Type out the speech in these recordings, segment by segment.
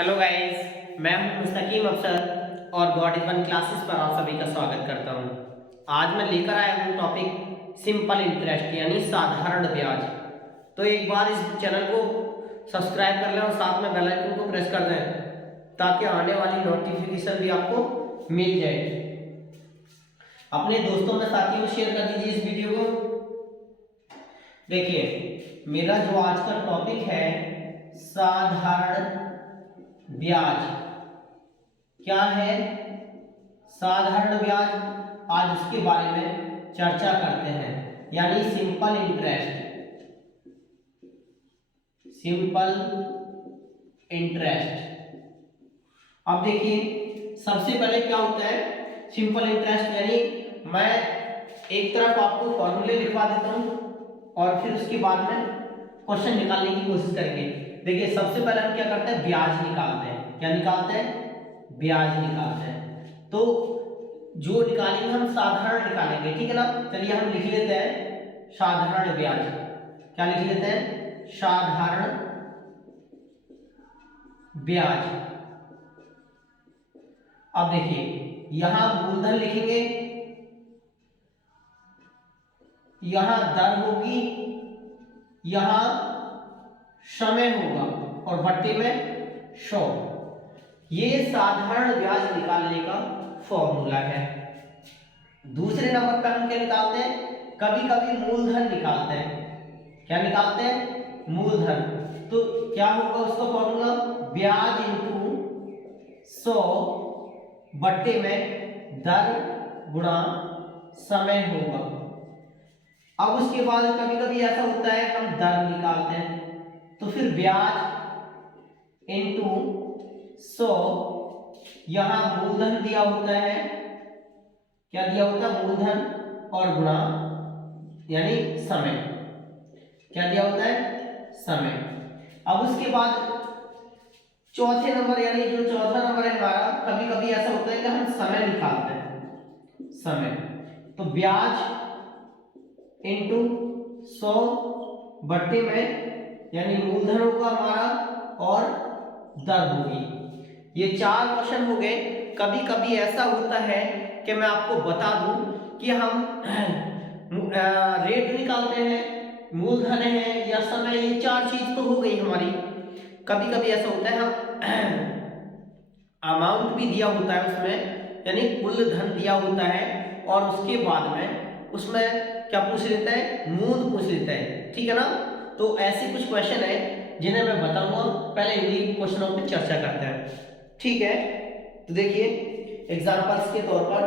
Hello guys, मैं हूं मुस्तकीम अफसर और गॉड इज वन क्लासेस पर आप सभी का स्वागत करता हूं। आज मैं लेकर आया हूं टॉपिक सिंपल इंटरेस्ट यानी साधारण ब्याज। तो एक बार इस चैनल को सब्सक्राइब कर लें और साथ में बेल आइकन को प्रेस कर दें ताकि आने वाली नोटिफिकेशन भी आपको मिल जाए। अपने दोस्तों में साथियों को शेयर कर दीजिए इस वीडियो को। देखिए, मेरा जो आज का टॉपिक है साधारण ब्याज। क्या है साधारण ब्याज? आज उसके बारे में चर्चा करते हैं, यानी सिंपल इंटरेस्ट। Simple interest. अब देखिए, सबसे पहले क्या होता है सिंपल इंटरेस्ट, यानी मैं एक तरफ आपको फॉर्मूले लिखवा देता हूं और फिर उसके बाद में क्वेश्चन निकालने की कोशिश करेंगे। देखिए, सबसे पहले हम क्या करते हैं, ब्याज निकालते हैं। क्या निकालते हैं? ब्याज निकालते हैं। तो जो निकालेंगे हम साधारण निकालेंगे, ठीक है ना। चलिए हम लिख लेते हैं साधारण ब्याज। क्या लिख लेते हैं? साधारण ब्याज। अब देखिए, यहां मूलधन लिखेंगे, यहां दर होगी, यहां समय होगा और बट्टे में 100। ये साधारण ब्याज निकालने का फॉर्मूला है। दूसरे नंबर पर हम क्या निकालते हैं? कभी कभी मूलधन निकालते हैं। क्या निकालते हैं? मूलधन। तो क्या होगा उसका फॉर्मूला? ब्याज इंटू 100 बट्टे में दर गुणा समय होगा। अब उसके बाद कभी कभी ऐसा होता है हम दर निकालते हैं, तो फिर ब्याज इंटू 100, यहां मूलधन दिया होता है। क्या दिया होता है? मूलधन और गुणा यानी समय। क्या दिया होता है? समय। अब उसके बाद चौथे नंबर, यानी जो चौथा नंबर है हमारा, कभी कभी ऐसा होता है कि हम समय निकालते हैं। समय, तो ब्याज इंटू 100 बट्टे में, यानी मूलधन होगा हमारा और दर होगी। ये 4 क्वेश्चन हो गए। कभी कभी ऐसा होता है कि मैं आपको बता दूं कि हम रेट निकालते हैं, मूलधन है या समय, ये 4 चीज तो हो गई हमारी। कभी कभी ऐसा होता है हम अमाउंट भी दिया होता है उसमें, यानी कुल धन दिया होता है और उसके बाद में उसमें क्या पूछ लेता है? मूल पूछ लेता है, ठीक है ना। तो ऐसे कुछ क्वेश्चन है जिन्हें मैं बताऊंगा, पहले इन्हीं क्वेश्चनों पे चर्चा करते हैं, ठीक है। तो देखिए, एग्जांपल्स के तौर पर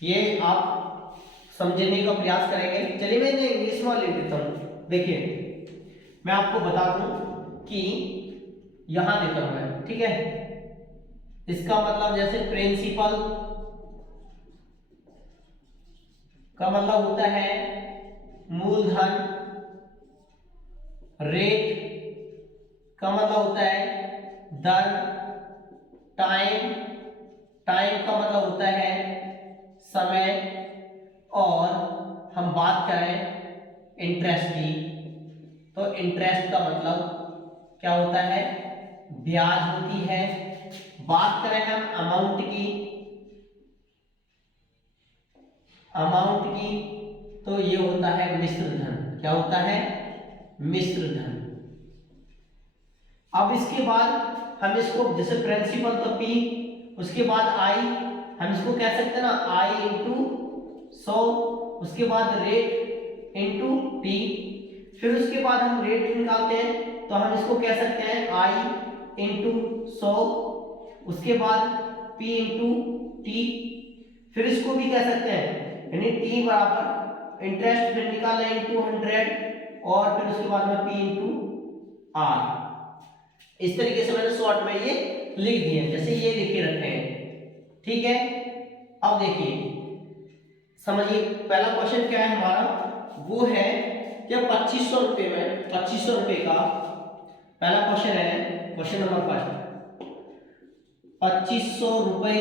ये आप समझने का प्रयास करेंगे। चलिए मैं इन्हें इंग्लिश में लिख देता हूं। देखिए, मैं आपको बता दूं कि यहां देता हूं मैं, ठीक है। इसका मतलब जैसे प्रिंसिपल का मतलब होता है मूलधन, रेट का मतलब होता है दर, टाइम, टाइम का मतलब होता है समय, और हम बात करें इंटरेस्ट की, तो इंटरेस्ट का मतलब क्या होता है? ब्याज होती है। बात करें हम अमाउंट की, तो ये होता है मिश्र धन। क्या होता है? मिश्र धन। अब इसके बाद हम इसको, जैसे प्रिंसिपल तो P, उसके बाद I, हम इसको कह सकते हैं ना I इंटू 100, उसके बाद रेट इंटू P, फिर उसके बाद हम रेट निकालते हैं तो हम इसको कह सकते हैं I इंटू 100, उसके बाद P इंटू T, फिर इसको भी कह सकते हैं यानी T बराबर इंटरेस्ट फिर निकालना इंटू 100, और फिर उसके बाद में P इंटू R। इस तरीके से मैंने शॉर्ट में ये लिख दिए, जैसे ये लिखे रखे हैं, ठीक है। अब देखिए, समझिए पहला क्वेश्चन क्या है हमारा, वो है कि 2500 रुपए में, 2500 रुपए का पहला क्वेश्चन है, क्वेश्चन नंबर 5। 2500 रुपए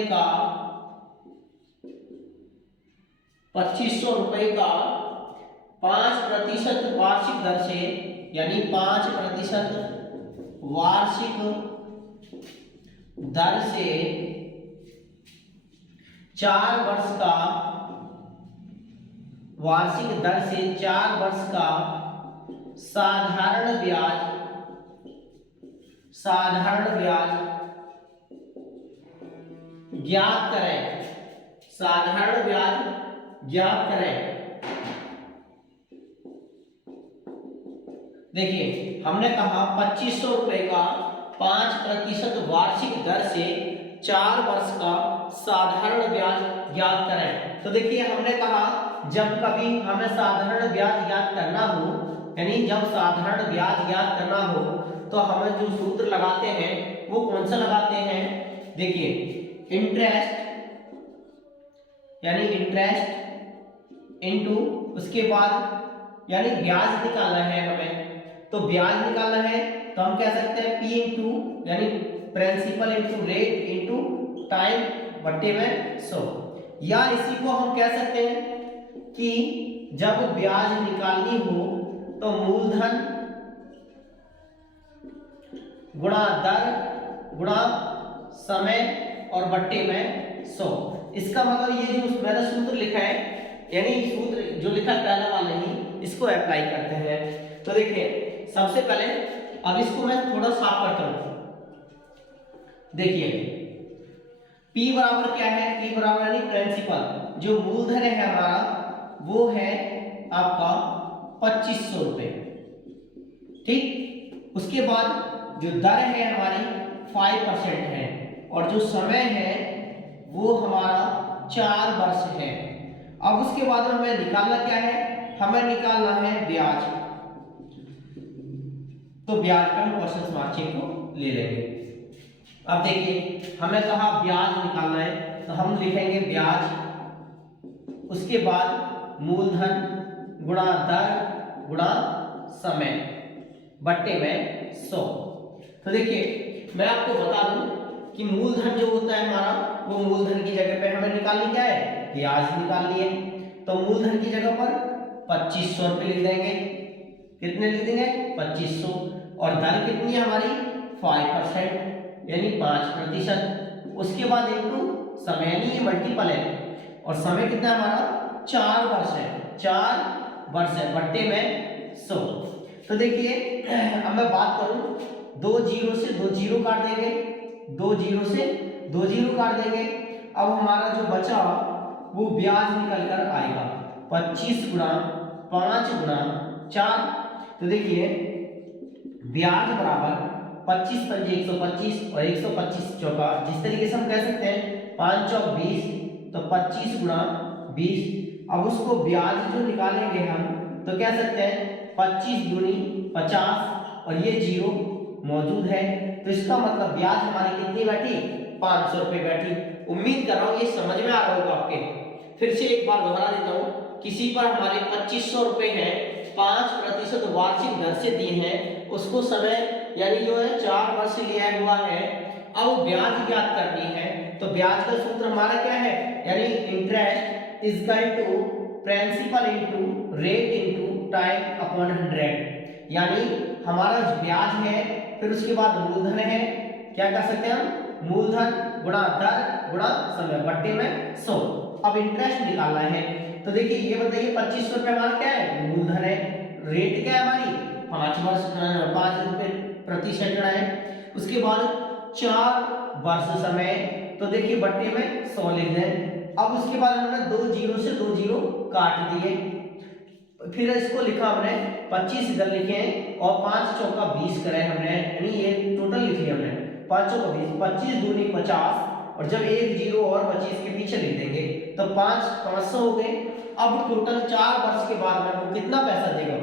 का 5% वार्षिक दर से, यानी 5% वार्षिक दर से 4 वर्ष का वार्षिक दर से 4 वर्ष का साधारण ब्याज ज्ञात करें। साधारण ब्याज ज्ञात करें। देखिए हमने कहा 2500 रुपए का 5% वार्षिक दर से 4 वर्ष का साधारण ब्याज ज्ञात करें। तो देखिए हमने कहा जब कभी हमें साधारण ब्याज ज्ञात करना हो, यानी जब साधारण ब्याज ज्ञात करना हो तो हमें जो सूत्र लगाते हैं वो कौन सा लगाते हैं? देखिए इंटरेस्ट इनटू उसके बाद यानी ब्याज निकालना है हमें, तो ब्याज निकालना है तो हम कह सकते हैं P इंटू यानी principal into rate into time बट्टे में 100। या इसी को हम कह सकते हैं कि जब ब्याज निकालनी हो तो मूलधन गुणा दर गुणा समय और बट्टे में 100। इसका मतलब ये जो मैंने सूत्र लिखा है, यानी सूत्र जो लिखा है पहला वाला ही, इसको अप्लाई करते हैं। तो देखिए सबसे पहले अब इसको मैं थोड़ा साफ करता हूं। देखिए P बराबर क्या है? P बराबर यानी प्रिंसिपल जो मूलधन है हमारा वो है आपका 2500 रुपए, ठीक। उसके बाद जो दर है हमारी 5% है और जो समय है वो हमारा 4 वर्ष है। अब उसके बाद हमें निकालना क्या है? हमें निकालना है ब्याज। तो ब्याज पे हम क्वेश्चन मार्किंग को ले लेंगे। अब देखिए हमें कहा ब्याज निकालना है तो हम लिखेंगे ब्याज, उसके बाद मूलधन गुणा दर गुणा समय बट्टे में 100। तो देखिए मैं आपको बता दूं कि मूलधन जो होता है हमारा वो मूलधन की जगह पे हमें निकालनी क्या है? ब्याज निकालनी है। तो मूलधन की जगह पर 2500 रुपये लिख देंगे। कितने लिख देंगे? 2500। और दर कितनी है हमारी? 5% यानी 5%। उसके बाद इंटू समय यानी ये मल्टीपल है और समय कितना हमारा? 4 वर्ष है। 4 वर्ष है बट्टे में 100। तो देखिए अब मैं बात करूं, 2 जीरो से 2 जीरो काट देंगे, 2 जीरो से 2 जीरो काट देंगे। अब हमारा जो बचा वो ब्याज निकल कर आएगा 25 गुणा 5 गुणा 4। तो देखिए ब्याज बराबर 25 पंजे 125 और 125 चौका, जिस तरीके से हम कह सकते हैं 5 चौक 20, तो 25 गुणा 20। अब उसको ब्याज जो निकालेंगे हम तो कह सकते हैं 25 दूनी 50 और ये जीरो मौजूद है, तो इसका मतलब ब्याज हमारी कितनी बैठी? 500 रुपये बैठी। उम्मीद कर रहा हूँ ये समझ में आ रहा होगा आपके। फिर से एक बार दोहरा देता हूँ, किसी पर हमारे 2500 रुपये हैं, 5% वार्षिक दर से दिए हैं, उसको समय यानी जो है 4 वर्ष लिया हुआ है, अब ब्याज ज्ञात करनी है। तो ब्याज का सूत्र हमारा क्या है? यानी interest is equal to principal into rate into time upon 100। यानी हमारा ब्याज है, फिर उसके बाद मूलधन है, क्या कर सकते हैं हम? मूलधन गुणा दर गुणा समय बट्टे में 100। अब इंटरेस्ट निकालना है तो देखिए ये बताइए 2500 रुपये हमारा क्या है? मूलधन है। रेट क्या है हमारी? 5 रुपये प्रति सेकंड है। उसके बाद 4 वर्ष समय, तो देखिए बट्टे में 100 लिख दें। अब उसके बाद हमने 2 जीरो से 2 जीरो काट दिए, फिर इसको लिखा हमने 25 इधर लिखे हैं और 5 चौका 20 करे हमने, यानी ये टोटल लिखी हमने 5 चौका 20, 25 दूनी 50 और जब एक जीरो और 25 के पीछे लिख देंगे तो 500 हो गए। अब टोटल 4 वर्ष के बाद में वो कितना पैसा देगा?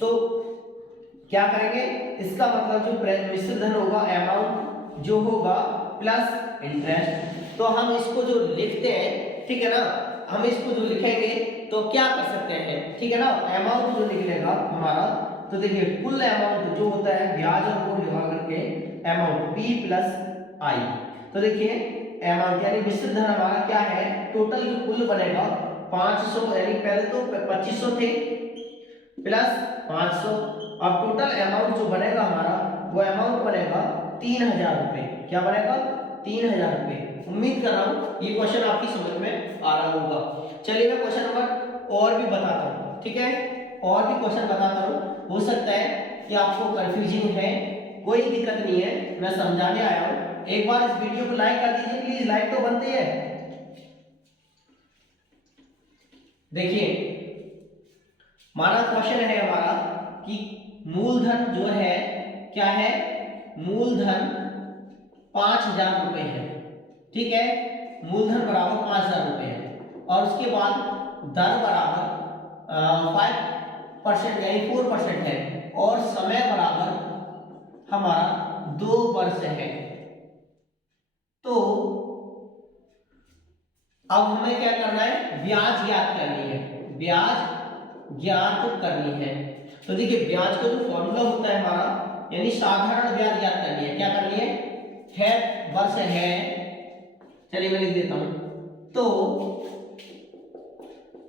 तो क्या करेंगे? इसका मतलब जो मिश्र धन होगा अमाउंट जो होगा प्लस इंटरेस्ट, तो हम इसको जो लिखते हैं, ठीक है ना, हम इसको जो लिखेंगे तो क्या कर सकते हैं, ठीक है ना, अमाउंट जो निकलेगा हमारा, तो देखिए कुल अमाउंट जो होता है ब्याज और वो लगा करके अमाउंट P प्लस I। तो देखिए अमाउंट यानी मिश्र धन हमारा क्या है? टोटल जो कुल बनेगा 500, यानी पहले तो 2500 थे प्लस 500, अब टोटल अमाउंट जो बनेगा हमारा वो अमाउंट बनेगा 3000 रुपये, क्या बनेगा 3000 रुपये। उम्मीद कर रहा हूँ ये क्वेश्चन आपकी समझ में आ रहा होगा। चलिए मैं क्वेश्चन नंबर और भी बताता हूँ, ठीक है, और भी क्वेश्चन बताता हूँ। हो सकता है कि आपको कंफ्यूजिंग है, कोई दिक्कत नहीं है, मैं समझाने आया हूँ। एक बार इस वीडियो को लाइक कर दीजिए प्लीज, लाइक तो बनती है। देखिए माना क्वेश्चन है हमारा कि मूलधन जो है क्या है, मूलधन 5000 रुपए है, ठीक है, मूलधन बराबर 5000 रुपए है, और उसके बाद दर बराबर 5% यानी 4% है, और समय बराबर हमारा 2 वर्ष है। तो अब हमें क्या करना है, ब्याज ज्ञात करनी है, ब्याज ज्ञात करनी है। तो देखिए ब्याज का जो फॉर्मूला होता है हमारा, यानी साधारण ब्याज ज्ञात करनी है, क्या करनी है वर्ष है, चलिए मैं लिख देता हूं। तो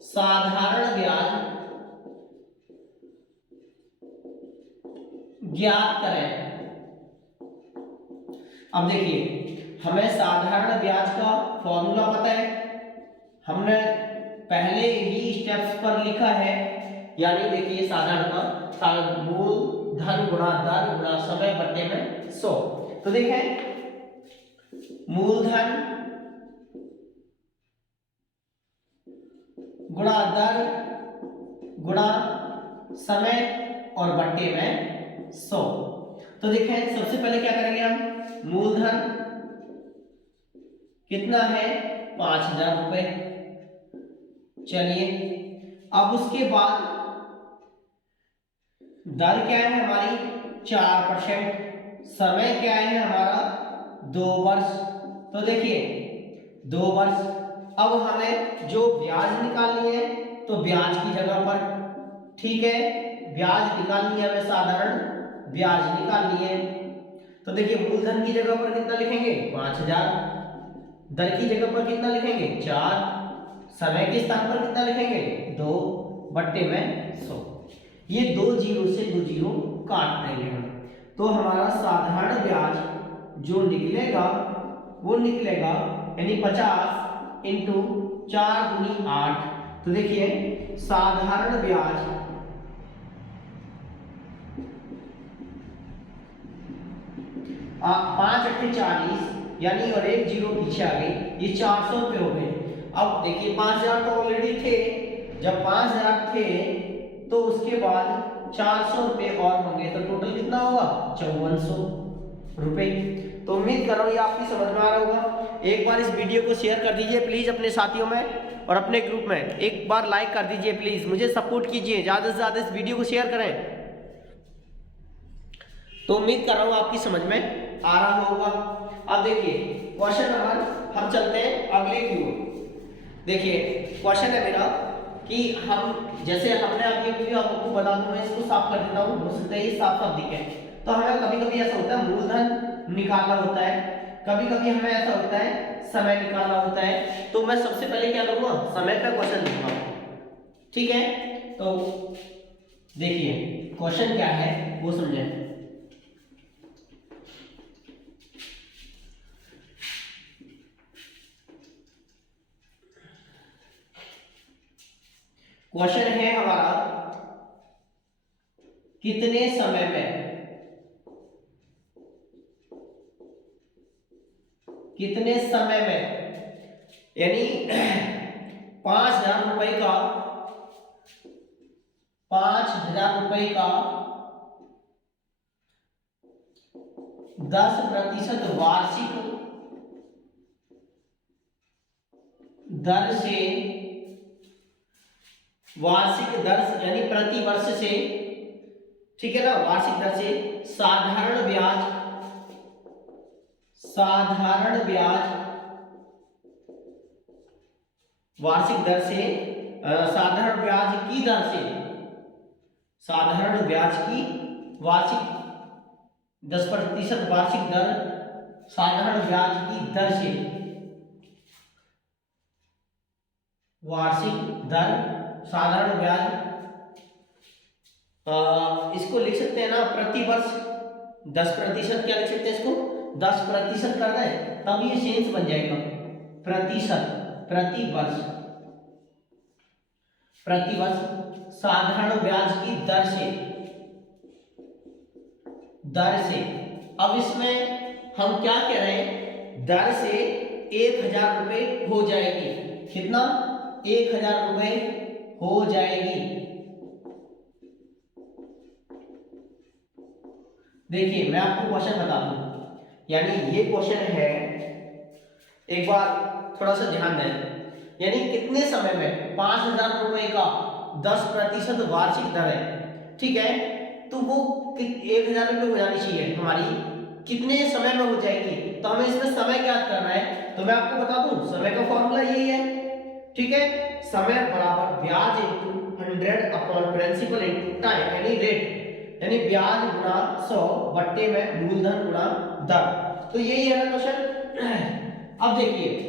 साधारण ब्याज ज्ञात करें। अब देखिए हमें साधारण ब्याज का फॉर्मूला पता है, हमने पहले ही स्टेप्स पर लिखा है, यानी देखिए साधारण का मूलधन गुणा दर गुणा समय बट्टे में 100। तो देखें मूलधन गुणा दर गुणा समय और बट्टे में 100। तो देखें सबसे पहले क्या करेंगे हम, मूलधन कितना है 5000 रुपए। चलिए अब उसके बाद दर क्या है हमारी 4%, समय क्या है हमारा 2 वर्ष। तो देखिए 2 वर्ष। अब हमें जो ब्याज निकालनी है तो ब्याज की जगह पर, ठीक है, ब्याज निकालनी है, हमें साधारण ब्याज निकालनी है। तो देखिए मूलधन की जगह पर कितना लिखेंगे 5000, दर की जगह पर कितना लिखेंगे 4, समय के स्थान पर कितना लिखेंगे 2 बट्टे में 100। ये 2 जीरो से 2 जीरो काट देंगे हम, तो हमारा साधारण ब्याज जो निकलेगा वो निकलेगा यानी 50 इंटू 4 दूनी 8। तो देखिए साधारण ब्याज 5 अट्ठे 40, यानी और 1 जीरो पीछे आ गई, ये 400 रुपये हो गए। अब देखिए 5000 तो ऑलरेडी थे, जब 5000 थे तो उसके बाद 400 रुपये और होंगे, तो टोटल कितना होगा 5400 रुपये। तो उम्मीद कर रहा हूँ ये आपकी समझ में आ रहा होगा। एक बार इस वीडियो को शेयर कर दीजिए प्लीज अपने साथियों में और अपने ग्रुप में, एक बार लाइक कर दीजिए प्लीज, मुझे सपोर्ट कीजिए, ज्यादा से ज्यादा इस वीडियो को शेयर करें। तो उम्मीद कर रहा हूँ आपकी समझ में आ रहा होगा। अब देखिए क्वेश्चन नंबर हम चलते हैं अगले की ओर। देखिए क्वेश्चन है मेरा कि हम जैसे हमने अभी आपको बता दूं, मैं इसको साफ कर देता हूँ, हो सकता है ये साफ साफ दिखे। तो हमें कभी कभी ऐसा होता है मूलधन निकालना होता है, कभी कभी हमें ऐसा होता है समय निकालना होता है। तो मैं सबसे पहले क्या करूँगा, समय का क्वेश्चन लिखूंगा, ठीक है। तो देखिए क्वेश्चन क्या है वो समझें। क्वेश्चन है हमारा कितने समय में, कितने समय में, यानी 5000 रुपए का 5000 रुपए का 10% वार्षिक दर से, वार्षिक दर यानी प्रति वर्ष से, ठीक है ना, वार्षिक दर से साधारण ब्याज, साधारण ब्याज वार्षिक दर से, साधारण ब्याज की दर से, साधारण ब्याज की वार्षिक 10% वार्षिक दर, साधारण ब्याज की दर से, वार्षिक दर साधारण ब्याज, इसको लिख सकते हैं ना प्रति वर्ष 10%, क्या लिख सकते हैं इसको 10% कर दें तब ये शेष बन जाएगा प्रतिशत, प्रतिवर्ष, प्रतिवर्ष साधारण ब्याज की दर से, दर से। अब इसमें हम क्या कह रहे हैं, दर से 1000 रुपये हो जाएगी। कितना? 1000 रुपये हो जाएगी। देखिए मैं आपको क्वेश्चन बताता हूं, यानी ये क्वेश्चन है, एक बार थोड़ा सा ध्यान दें। यानी कितने समय में 5000 रुपए का 10% वार्षिक दर है, ठीक है, तो वो 1000 रुपये हो जानी चाहिए हमारी, कितने समय में हो जाएगी? तो हमें इसमें समय ज्ञात करना है। तो मैं आपको बता दूं समय का फॉर्मूला यही है, ठीक है, समय बराबर ब्याज into 100 upon principal into time, यानी रेट, यानी ब्याज गुणा 100 बट्टे में मूलधन गुणा दर। तो यही है ना क्वेश्चन। अब देखिए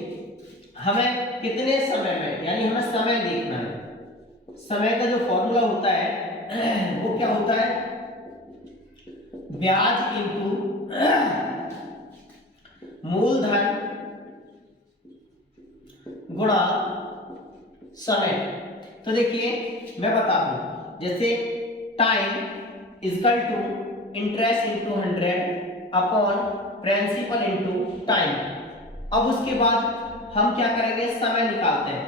हमें कितने समय में, यानी हमें समय देखना है। समय का जो फॉर्मूला होता है वो क्या होता है, ब्याज इंटू मूलधन गुणा समय। तो देखिए मैं बता दूं, जैसे time equal to interest into 100 upon principal into time. अब उसके बाद हम क्या करेंगे, समय निकालते हैं,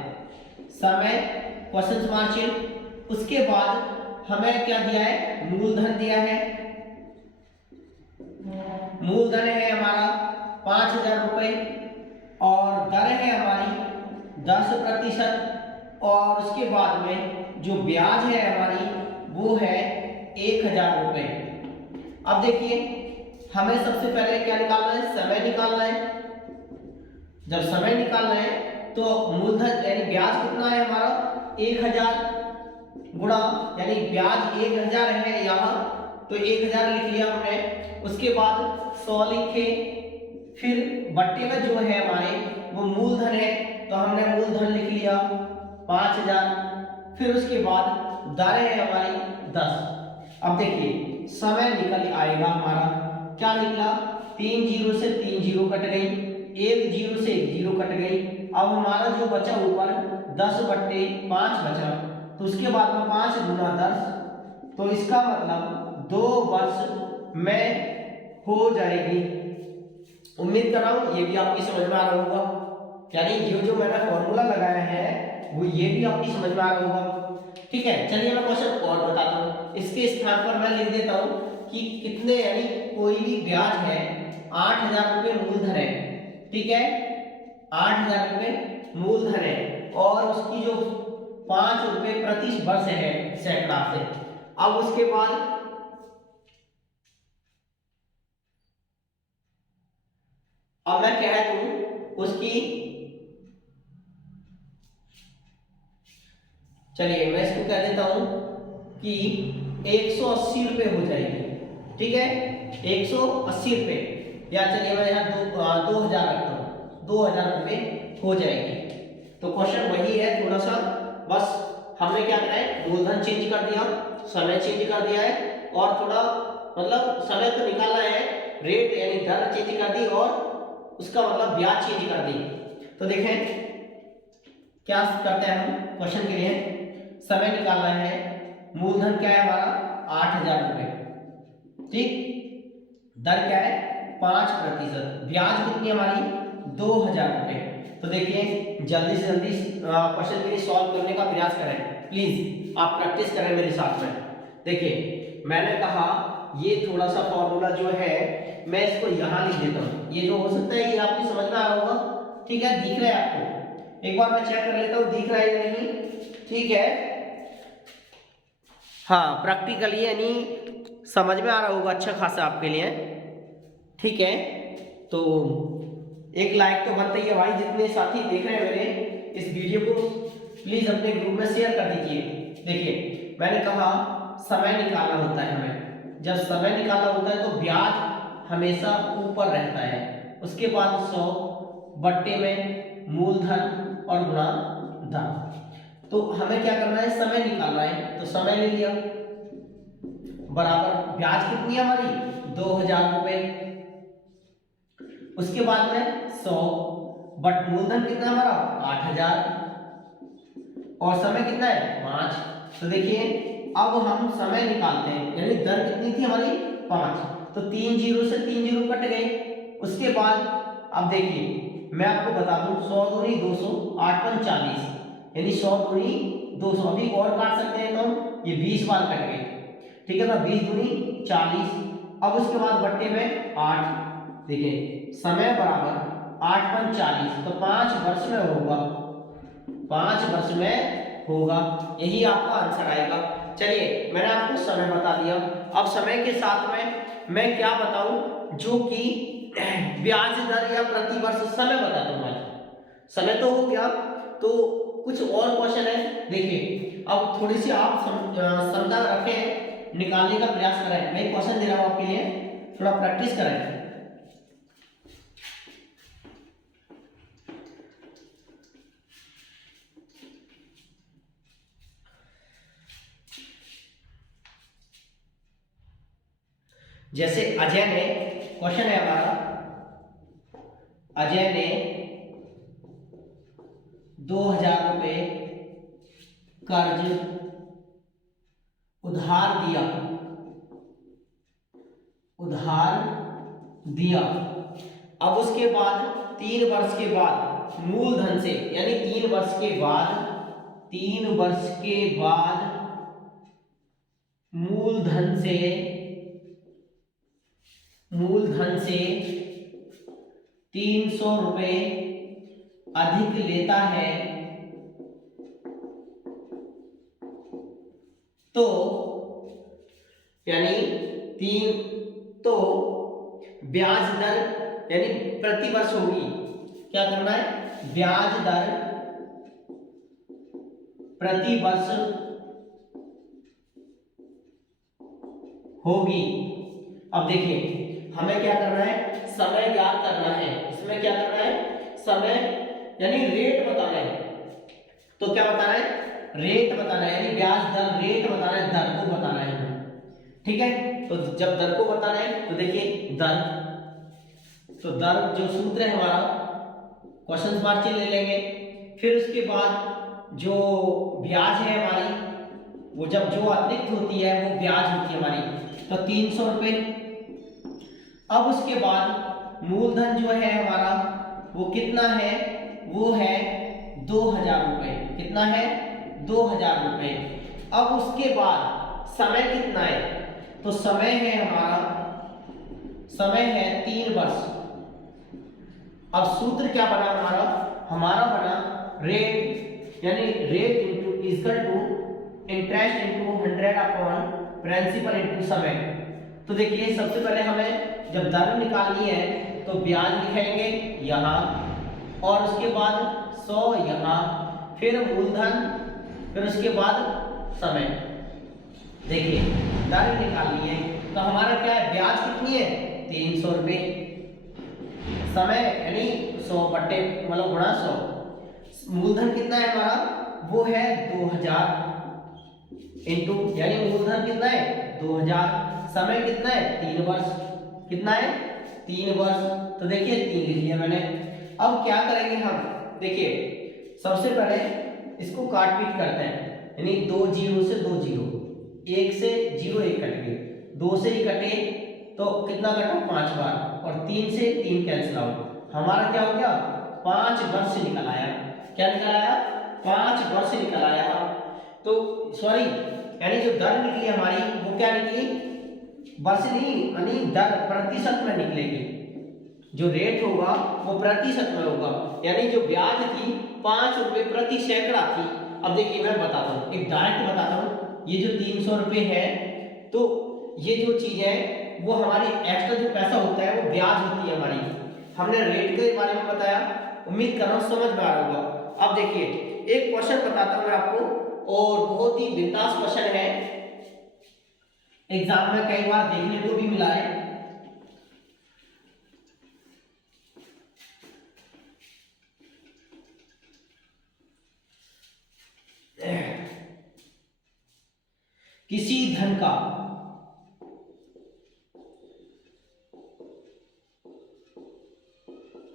समय क्वेश्चन मार्क चिन्ह, उसके बाद हमें क्या दिया है, मूलधन दिया है, मूलधन है हमारा 5000 रुपए और दर है हमारी 10%, और उसके बाद में जो ब्याज है हमारी वो है 1000 रुपए। अब देखिए हमें सबसे पहले क्या निकालना है, समय निकालना है। जब समय निकालना है तो मूलधन यानी ब्याज कितना है हमारा 1000 गुणा, यानी ब्याज 1000 है यहाँ, तो 1000 लिख लिया हमने। उसके बाद 100 लिखे, फिर बट्टे में जो है हमारे वो मूलधन है, तो हमने मूलधन लिख लिया 5000, फिर उसके बाद दर है हमारी 10। अब देखिए समय निकल आएगा हमारा, क्या निकला, 3 जीरो से 3 जीरो कट गई, 1 जीरो से 1 जीरो कट गई। अब हमारा जो बचा ऊपर 10/5 बचा, तो उसके बाद में 5 गुना 10, तो इसका मतलब 2 वर्ष में हो जाएगी। उम्मीद कर रहा हूं ये भी आपकी समझ में आ रहा होगा, यानी ये जो मैंने फॉर्मूला लगाया है वो ये भी आपकी समझ में आ रहा होगा, ठीक है। चलिए मैं क्वेश्चन और बताता हूँ, इसके स्थान पर मैं लिख देता हूँ कि कितने, यानी कोई भी ब्याज है 8000 रुपये मूलधन है, ठीक है, 8000 रुपये मूलधन है और उसकी जो 5 रुपये प्रति वर्ष है सैकड़ा से। अब उसके बाद अब मैं कह दूं उसकी, चलिए मैं इसको कह देता हूं कि 180 रुपये हो जाएगी, ठीक है, 180 रुपये, या चलिए मैं यहाँ 2000 रखता हूँ, 2000 रुपये हो जाएगी। तो क्वेश्चन वही है, थोड़ा सा बस हमने क्या करा है, मूलधन चेंज कर दिया, समय चेंज कर दिया है, और थोड़ा मतलब समय तो निकालना है, रेट यानी दर चेंज कर दी और उसका मतलब ब्याज चेंज कर दी। तो देखें क्या करते हैं हम, क्वेश्चन के लिए समय निकालना है, मूलधन क्या है हमारा 8000 रुपये, ठीक, दर क्या है 5%, ब्याज कितनी हमारी 2000 रुपये। तो देखिए जल्दी से जल्दी क्वेश्चन के लिए सॉल्व करने का प्रयास करें, प्लीज आप प्रैक्टिस करें मेरे साथ में। देखिए मैंने कहा ये थोड़ा सा फॉर्मूला जो है मैं इसको यहाँ लिख देता हूँ, ये जो हो सकता है ये आपकी समझ में आ रहा होगा, ठीक है, दिख रहा है आपको, एक बार मैं चेक कर लेता हूँ दिख रहा है या नहीं, ठीक है, हाँ प्रैक्टिकली यानी समझ में आ रहा होगा अच्छा खासा आपके लिए, ठीक है। तो एक लाइक तो बनता ही है भाई, जितने साथी देख रहे हैं मेरे इस वीडियो को प्लीज अपने ग्रुप में शेयर कर दीजिए। देखिए मैंने कहा समय निकालना होता है हमें, जब समय निकालना होता है तो ब्याज हमेशा ऊपर रहता है, उसके बाद 100 बट्टे में मूलधन और गुणा धन। तो हमें क्या करना है, समय निकालना है, तो समय ले लिया बराबर ब्याज कितनी है हमारी 2000 रुपये, उसके बाद में 100, बट मूलधन कितना हमारा 8000 और समय कितना है 5। तो देखिए अब हम समय निकालते हैं, यानी दर कितनी थी हमारी 5, तो 3 जीरो से 3 जीरो कट गए। उसके बाद अब देखिए मैं आपको बता दूं 100 दूनी 200, 8 पंच 40, यानी 100 दूनी 200, अभी और काट सकते हैं तो हम, ये 20 बार कट गए, ठीक है ना, 20 दूनी 40। अब उसके बाद बट्टे में 8, देखिए समय बराबर 8 पंच 40, तो 5 वर्ष में होगा, 5 वर्ष में होगा, यही आपका आंसर आएगा। चलिए मैंने आपको समय बता दिया, अब समय के साथ में मैं क्या बताऊं, जो कि ब्याज दर या प्रति वर्ष समय बता दूंगा। समय तो हो गया, तो कुछ और क्वेश्चन है, देखिए अब थोड़ी सी आप क्षमता रखें, निकालने का प्रयास करें। मैं क्वेश्चन दे रहा हूं आपके लिए, थोड़ा प्रैक्टिस करें। जैसे अजय ने, क्वेश्चन है हमारा, अजय ने 2000 रुपए कर्ज उधार दिया, उधार दिया। अब उसके बाद 3 वर्ष के बाद मूलधन से, यानी 3 वर्ष के बाद, 3 वर्ष के बाद मूलधन से, मूलधन से 300 रुपए अधिक लेता है, तो यानी 3, तो ब्याज दर यानी प्रति वर्ष होगी, क्या करना है, ब्याज दर प्रति वर्ष होगी। अब देखिए हमें क्या करना है, समय ज्ञात करना है, इसमें क्या करना है, समय यानी रेट बताना है, तो क्या बताना है, रेट बताना है, यानी ब्याज दर रेट बताना है, दर को बताना है, ठीक है। तो जब दर को बताना है तो देखिए दर, तो दर जो सूत्र है हमारा, क्वेश्चन मार्क ले लेंगे, फिर उसके बाद जो ब्याज है हमारी, वो जब जो अतिरिक्त होती है वो ब्याज होती है हमारी, तो 300 रुपए। अब उसके बाद मूलधन जो है हमारा वो कितना है, वो है 2000 रुपए, कितना है 2000 रुपए। अब उसके बाद समय कितना है, तो समय है हमारा, समय है 3 वर्ष। अब सूत्र क्या बना हमारा, हमारा बना रेट, यानी rate into equal to interest into 100 upon principal into समय। तो देखिए सबसे पहले हमें जब दर निकालनी है तो ब्याज लिखेंगे यहाँ, और उसके बाद 100 यहाँ, फिर मूलधन, फिर उसके बाद समय। देखिए दर निकालनी है तो हमारा क्या है, ब्याज कितनी है 300 रुपये, समय यानी 100 बट्टे मतलब गुणा 100, मूलधन कितना है हमारा, वो है 2000 इंटू, यानी मूलधन कितना है 2000, समय कितना है 3 वर्ष, कितना है 3 वर्ष, तो देखिए 3 लिख लिया मैंने। अब क्या करेंगे हम, देखिए सबसे पहले इसको काट पीट करते हैं, यानी 2 जीरो से 2 जीरो, 1 से 0 1 कट गए, 2 से ही कटे तो कितना कटा 5 बार, और 3 से 3 कैंसिल आउट, हमारा क्या हो गया 5 वर्ष निकल आया, क्या निकल आया 5 वर्ष निकल आया। तो सॉरी, यानी जो दर निकली हमारी वो क्या निकली, वर्ष नहीं यानी दर प्रतिशत में निकलेगी, जो रेट होगा वो प्रतिशत में होगा, यानी जो ब्याज थी 5 रुपए प्रति सैकड़ा थी। अब देखिए मैं बताता हूँ, एक डायरेक्ट बताता हूँ, ये जो 300 रुपये है, तो ये जो चीज है वो हमारी एक्स्ट्रा जो पैसा होता है वो ब्याज होती है हमारी, हमने रेट के बारे में बताया, उम्मीद कर रहा हूँ समझ में आ रहा होगा। अब देखिए एक क्वेश्चन बताता हूँ मैं आपको, और बहुत ही बिंदास क्वेश्चन है, एग्जाम में कई बार देखने को भी मिला है। किसी धन का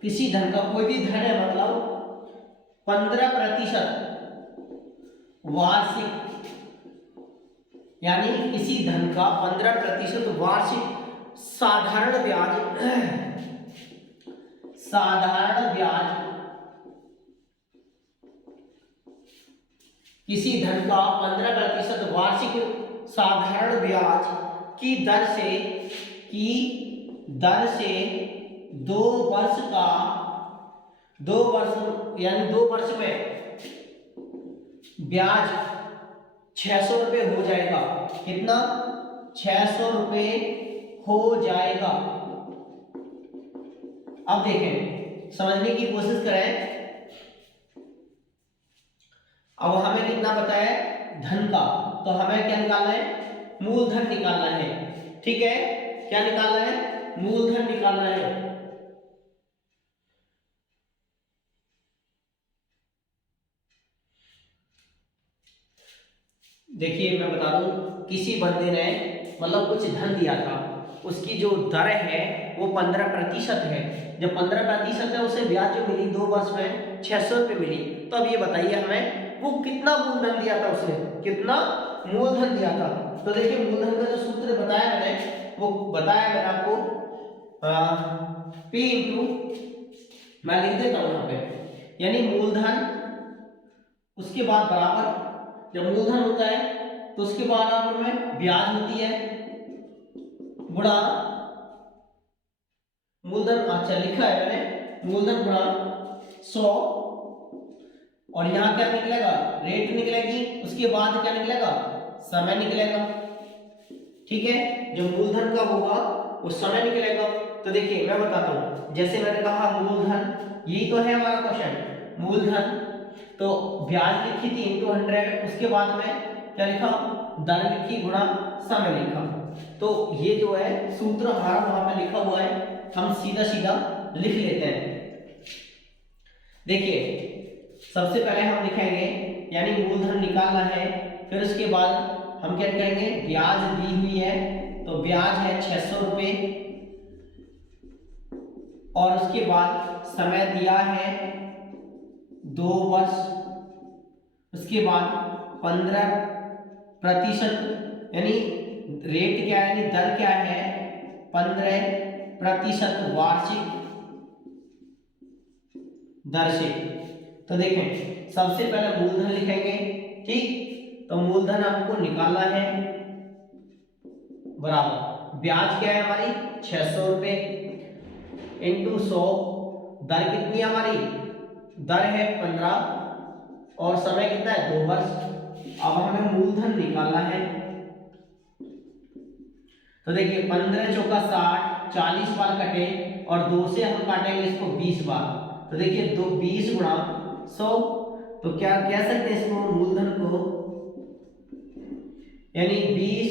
किसी धन का, कोई भी धन है मतलब 15% वार्षिक, यानी किसी धन का 15% वार्षिक साधारण ब्याज साधारण ब्याज, किसी धन का 15% वार्षिक साधारण ब्याज की दर से 2 वर्ष यानी 2 वर्ष में ब्याज 600 रुपये हो जाएगा। कितना? 600 रुपये हो जाएगा। अब देखें, समझने की कोशिश करें। अब हमें कितना पता है धन का, तो हमें क्या निकालना है? मूलधन निकालना है। ठीक है, क्या निकालना है? मूलधन निकालना है। देखिए मैं बता दूं, किसी बंदे ने मतलब कुछ धन दिया था, उसकी जो दर है वो 15% है। जब 15% है उसे ब्याज जो मिली 2 वर्ष में 600 रुपये मिली। तो अब ये बताइए हमें वो कितना मूलधन दिया था, उसने कितना मूलधन दिया था। तो देखिए मूलधन का जो सूत्र बताया मैंने, वो बताया मैंने आपको P इंटू, मैं लिख देता हूँ यहाँ पे, यानी मूलधन उसके बाद बराबर, जब मूलधन होता है तो उसके बराबर में ब्याज होती है गुणा मूलधन, अच्छा लिखा है मैंने, मूलधन गुणा 100, और यहाँ क्या निकलेगा? रेट निकलेगी। उसके बाद क्या निकलेगा? समय निकलेगा। ठीक है, जो मूलधन का होगा वो समय निकलेगा। तो देखिए मैं बताता हूँ, जैसे मैंने कहा मूलधन, यही तो है हमारा क्वेश्चन, मूलधन तो ब्याज लिखी थी इंटू 100, उसके बाद में क्या लिखा? दर लिखी गुणा समय लिखा। तो ये जो है सूत्र हमारा वहां पे लिखा हुआ है, हम सीधा सीधा लिख लेते हैं। देखिए सबसे पहले हम लिखेंगे, यानी मूलधन निकालना है, फिर उसके बाद हम क्या करेंगे? ब्याज दी हुई है, तो ब्याज है 600 रुपये, और उसके बाद समय दिया है 2 वर्ष, उसके बाद 15% यानी रेट क्या है, यानी दर क्या है? 15% वार्षिक दर से। तो देखें सबसे पहले मूलधन लिखेंगे। ठीक, तो मूलधन हमको निकालना है, बराबर ब्याज क्या है हमारी? 600 रुपये इंटू 100, दर कितनी है हमारी? दर है 15, और समय कितना है? 2 वर्ष। अब हमें मूलधन निकालना है, तो देखिए 15 चौका 60, 40 बार कटे, और 2 से हम काटेंगे इसको 20 बार। तो देखिए 20 गुणा 100, तो क्या कह सकते हैं इसको? मूलधन को, यानी 20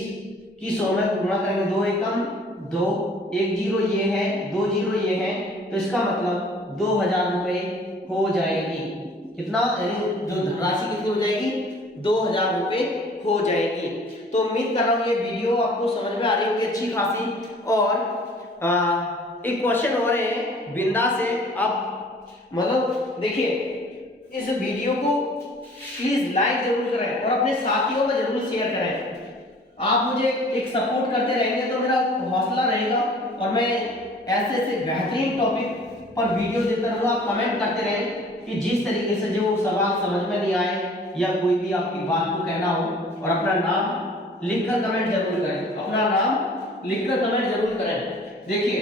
की 100 में गुणा करेंगे, 2 एकम 2, 1 जीरो ये है, 2 जीरो ये है, तो इसका मतलब 2000 रुपये हो जाएगी। कितना? यानी जो धनराशि कितनी हो जाएगी? 2000 रुपये हो जाएगी। तो उम्मीद कर रहा हूँ ये वीडियो आपको समझ में आ रही होगी अच्छी खासी। और एक क्वेश्चन और है बिंदा से, आप मतलब देखिए इस वीडियो को प्लीज लाइक जरूर करें और अपने साथियों में जरूर शेयर करें। आप मुझे एक सपोर्ट करते रहेंगे तो मेरा हौसला रहेगा, और मैं ऐसे ऐसे बेहतरीन टॉपिक पर वीडियो देता रहूँगा। आप कमेंट करते रहें कि जिस तरीके से जो सवाल समझ में नहीं आए या कोई भी आपकी बात को कहना हो, और अपना नाम लिखकर कमेंट जरूर करें, अपना नाम लिखकर कमेंट जरूर करें। देखिए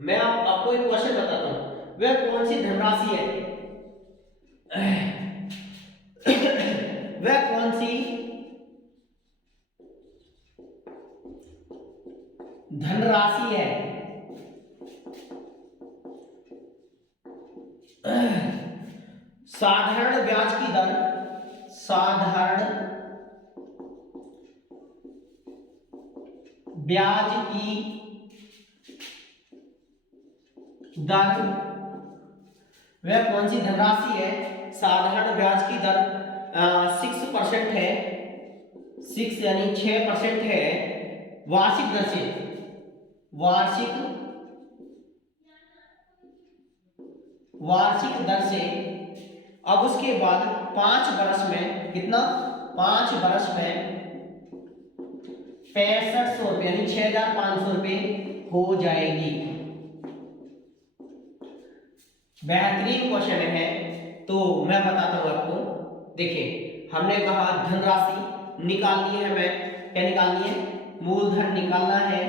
मैं आपको एक क्वेश्चन बताता हूँ, वह कौन सी धनराशि है वह कौन सी धनराशि है साधारण ब्याज की दर, साधारण ब्याज की दर, वह कौन सी धनराशि है? साधारण ब्याज की दर 6% है, 6 यानी 6% है वार्षिक दर से, वार्षिक वार्षिक दर से। अब उसके बाद 5 वर्ष में कितना, 5 वर्ष में 6500 रुपये यानी 6500 रुपये हो जाएगी। बेहतरीन क्वेश्चन है, तो मैं बताता हूं आपको। देखिए हमने कहा धनराशि निकालनी है, हमें क्या निकालनी है, मूलधन निकालना है।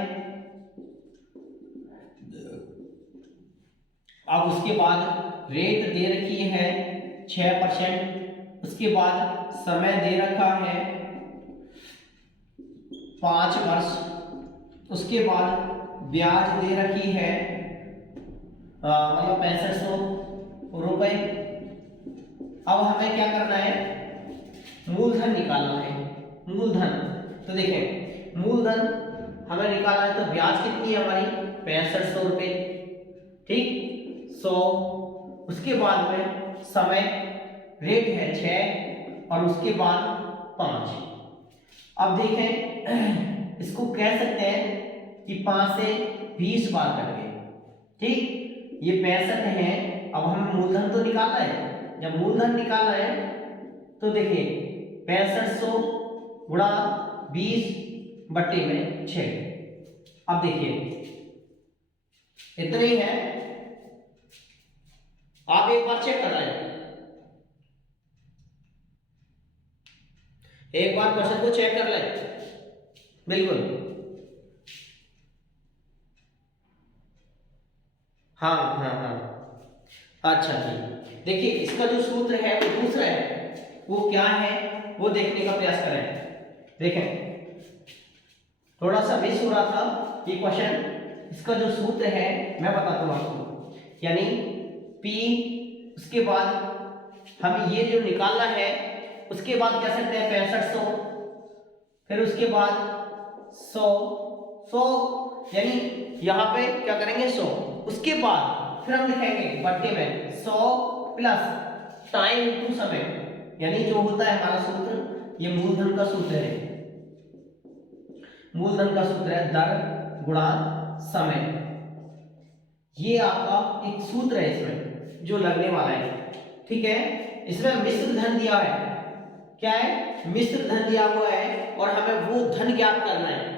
अब उसके बाद रेट दे रखी है 6%, उसके बाद समय दे रखा है 5 वर्ष, उसके बाद ब्याज दे रखी है मतलब 6500 रुपए। अब हमें क्या करना है, मूलधन निकालना है, मूलधन। तो देखें मूलधन हमें निकालना है, तो ब्याज कितनी है हमारी 6500 रुपये, ठीक 100। उसके बाद में समय रेट है 6 और उसके बाद 5। अब देखें इसको कह सकते हैं कि 5 से 20 बार कट गए, ठीक। ये 65 है, अब हमें मूलधन तो निकालना है। जब मूलधन निकालना है तो देखिए 6500 गुणा 20/6। अब देखिए इतने ही है। आप एक बार चेक कर लें, एक बार क्वेश्चन को चेक कर लें, बिल्कुल। हाँ हाँ हाँ, अच्छा जी। देखिए इसका जो सूत्र है वो दूसरा है, वो क्या है वो देखने का प्रयास करें। देखें थोड़ा सा मिस हो रहा था ये क्वेश्चन। इसका जो सूत्र है मैं बताता हूँ आपको, यानी P, उसके बाद हमें ये जो निकालना है, उसके बाद कह सकते हैं 6500, फिर उसके बाद 100 यानी यहाँ पे क्या करेंगे 100। उसके बाद फिर हम लिखेंगे बट्टे में 100 प्लस टाइम इनटू समय, यानी जो होता है हमारा सूत्र, ये मूलधन का सूत्र है, मूलधन का सूत्र है दर गुणा समय। ये आपका एक सूत्र है इसमें जो लगने वाला है, ठीक है। इसमें मिश्र धन दिया है, क्या है, मिश्र धन दिया हुआ है और हमें वो धन ज्ञात करना है।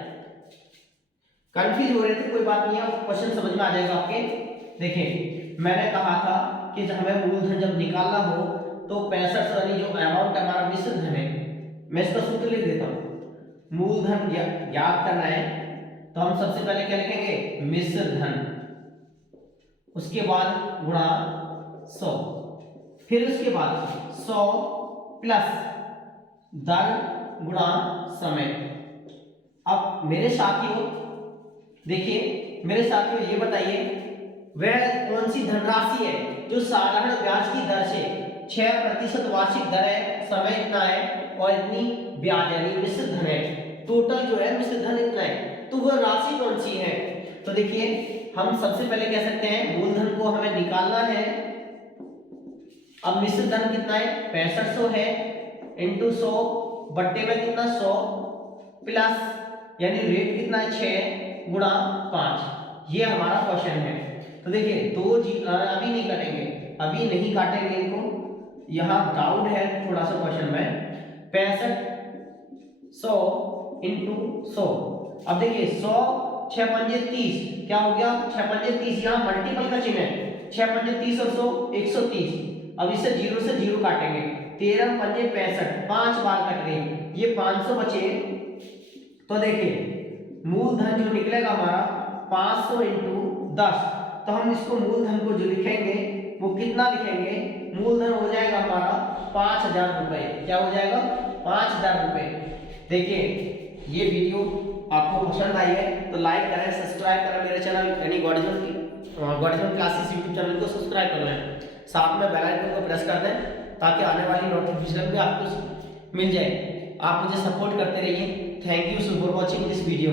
कंफ्यूज हो रहे थे, कोई बात नहीं है, क्वेश्चन समझ में आ जाएगा आपके। देखिए मैंने कहा था कि हमें मूलधन जब निकालना हो तो 65 यानी जो अमाउंट हमारा मिश्र धन है, मैं इसका सूत्र लिख देता हूँ। मूलधन ज्ञात करना है तो हम सबसे पहले क्या लिखेंगे, मिश्र धन, उसके बाद गुणा 100, फिर उसके बाद 100 प्लस दर गुणा समय। अब मेरे साथियों देखिए, मेरे साथियों ये बताइए वह कौन सी धनराशि है जो साधारण ब्याज की दर से 6% वार्षिक दर है, समय इतना है और इतनी ब्याज यानी मिश्र धन है, टोटल जो है मिश्र धन इतना है, तो वह राशि कौन सी है। तो देखिए हम सबसे पहले कह सकते हैं मूलधन को हमें निकालना है। अब मिश्र धन कितना है 6500 है, इंटू 100 बट्टे में कितना 100 प्लस यानी रेट कितना है 6 गुणा 5। ये हमारा क्वेश्चन है। तो देखिए अभी नहीं काटेंगे, अभी नहीं काटेंगे इनको, यहाँ डाउट है थोड़ा सा क्वेश्चन में। 6500 इंटू 100, अब देखिए 100 6 पंजे 30, क्या हो गया 6 पंजे 30, यहाँ मल्टीपल का चिन्ह है, 6 पंजे 30 और 100 130। अब इसे 0 से 0 काटेंगे, 13 पंजे 65, 5 बार कट गए, ये 500 बचे। तो देखिए मूलधन जो निकलेगा हमारा 500 इंटू 10, तो हम इसको मूलधन को जो लिखेंगे वो कितना लिखेंगे, मूलधन हो जाएगा हमारा 5000 रुपए। क्या हो जाएगा 5000 रुपए। देखिए ये वीडियो आपको पसंद आई है तो लाइक करें, सब्सक्राइब करें मेरे चैनल यानी गॉडिज्म क्लासेस यूट्यूब चैनल को सब्सक्राइब कर लें, साथ में बेल आइकन को प्रेस कर दें ताकि आने वाली नोटिफिकेशन भी आपको मिल जाए। आप मुझे सपोर्ट करते रहिए। Thank you for watching this video.